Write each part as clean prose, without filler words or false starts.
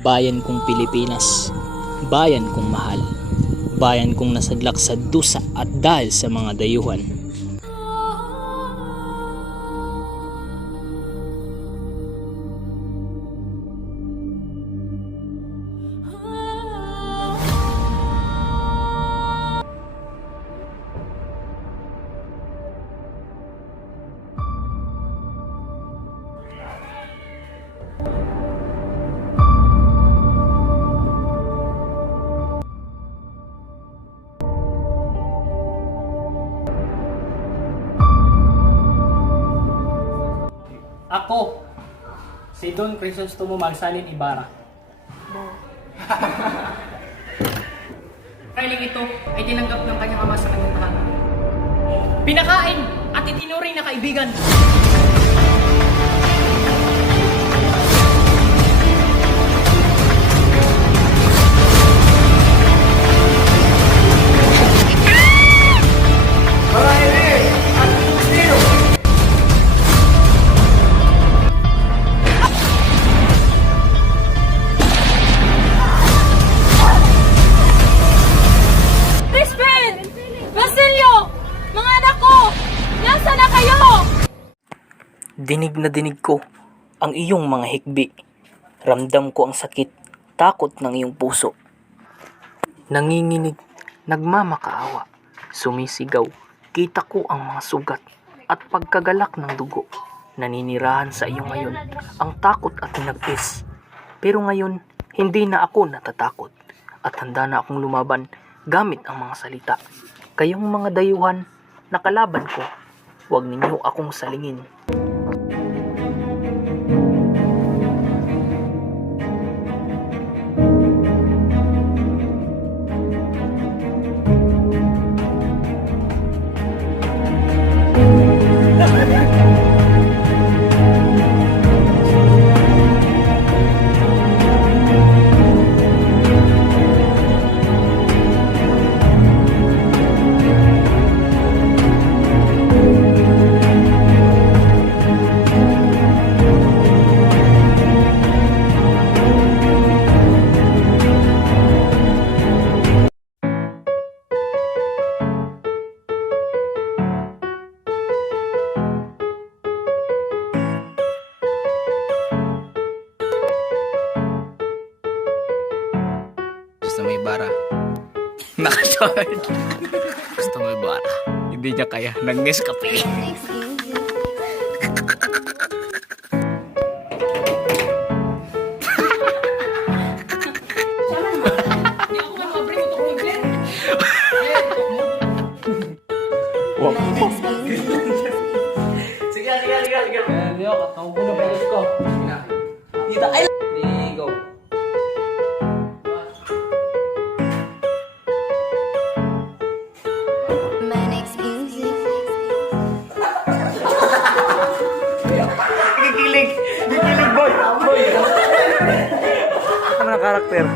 Bayan kong Pilipinas, bayan kong mahal, bayan kong nasadlak sa dusa at dahil sa mga dayuhan. Ako, si Don Crisostomo Magsalin Ibarra. Kailing ito ay tinanggap ng kanyang ama sa kanyang tahanan. Pinakain at itinuring na kaibigan. Dinig na dinig ko ang iyong mga hikbi. Ramdam ko ang sakit, takot ng iyong puso. Nanginginig, nagmamakaawa, sumisigaw. Kita ko ang mga sugat at pagkagalak ng dugo. Naninirahan sa iyo ngayon ang takot at hinagpis. Pero ngayon, hindi na ako natatakot at handa na akong lumaban gamit ang mga salita. Kayong mga dayuhan, nakalaban ko. Huwag ninyo akong salingin. Gusto mo ibara? Naka-short. Gusto mo ibara? Hindi niya kaya. Nag-Nescafe. Wow. Sige. Leo, katawag ko na ba ko? Tita, ay! Go. Gigilig boy. Ano na karakter?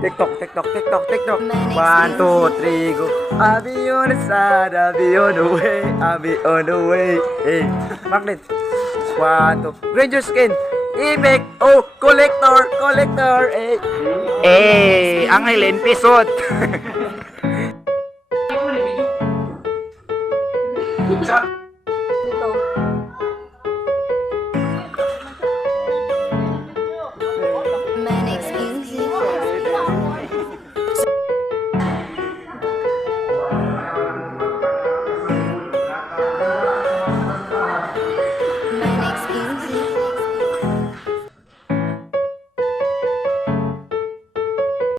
TikTok. 1, 2, 3, go. I'll be on the side, I'll be on the way, Hey, Magnet. 1, 2. Granger skin. Ibig. Oh, collector. Ang Helen Pisot. Sa